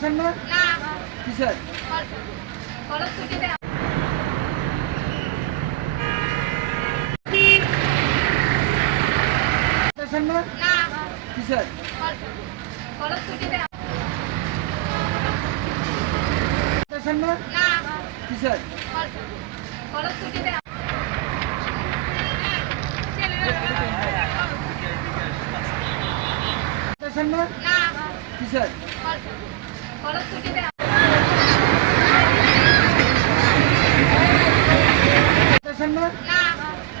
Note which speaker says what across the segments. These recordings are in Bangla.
Speaker 1: আসতেছেন না?
Speaker 2: না।
Speaker 1: কিসের?
Speaker 2: কলেজ
Speaker 1: না?
Speaker 2: ছুটিতে
Speaker 1: আসতেছেন না?
Speaker 2: না।
Speaker 1: কিসের?
Speaker 2: কলেজ ছুটিতে
Speaker 1: আসতেছেন না?
Speaker 2: না
Speaker 1: কিসের?
Speaker 2: কলেজ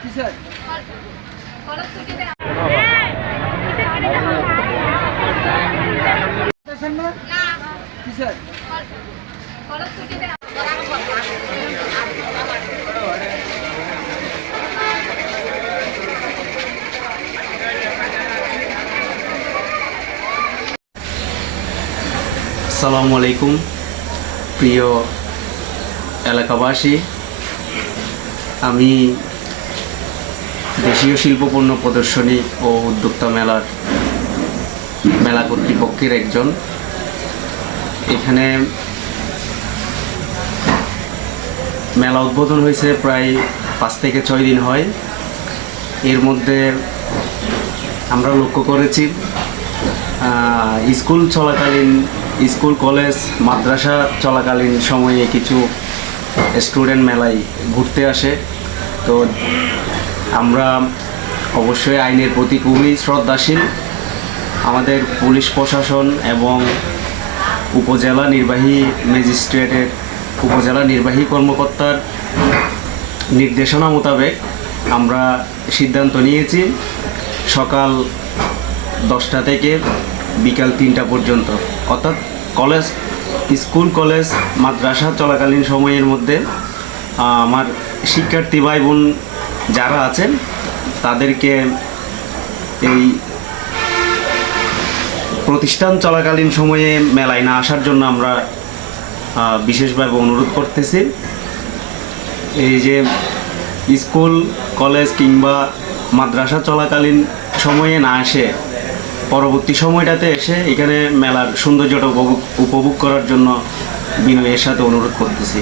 Speaker 1: কিসের
Speaker 2: কলেজ ছুটিতে
Speaker 1: আসতেছেন না
Speaker 2: না
Speaker 1: কিসের
Speaker 2: কলেজ ছুটিতে
Speaker 3: আসসালামু আলাইকুম, প্রিয় এলাকাবাসী। আমি দেশীয় শিল্পপণ্য প্রদর্শনী ও উদ্যোক্তা মেলার, মেলা কর্তৃপক্ষের একজন। এখানে মেলা উদ্বোধন হয়েছে প্রায় পাঁচ থেকে ছয় দিন হয়। এর মধ্যে আমরা লক্ষ্য করেছি স্কুল চলাকালীন স্কুল, কলেজ, মাদ্রাসা চলাকালীন সময়ে কিছু স্টুডেন্ট মেলায় ঘুরতে আসে। তো আমরা অবশ্যই আইনের প্রতি খুবই শ্রদ্ধাশীল। আমাদের পুলিশ প্রশাসন এবং উপজেলা নির্বাহী ম্যাজিস্ট্রেটের উপজেলা নির্বাহী কর্মকর্তার নির্দেশনা মোতাবেক আমরা সিদ্ধান্ত নিয়েছি। সকাল দশটা থেকে বিকাল তিনটা পর্যন্ত। অর্থাৎ কলেজ স্কুল, কলেজ, মাদ্রাসা চলাকালীন সময়ের মধ্যে আমার শিক্ষার্থী ভাই বোন যারা আছেন, তাদেরকে এই প্রতিষ্ঠান চলাকালীন সময়ে মেলায় না আসার জন্য আমরা বিশেষভাবে অনুরোধ করতেছি। এই যে স্কুল, কলেজ কিংবা মাদ্রাসা চলাকালীন সময়ে না আসে পরবর্তী সময়টাতে এসে এখানে মেলার সৌন্দর্যটা উপভোগ উপভোগ করার জন্য বিনয়ের সাথে অনুরোধ করতেছি।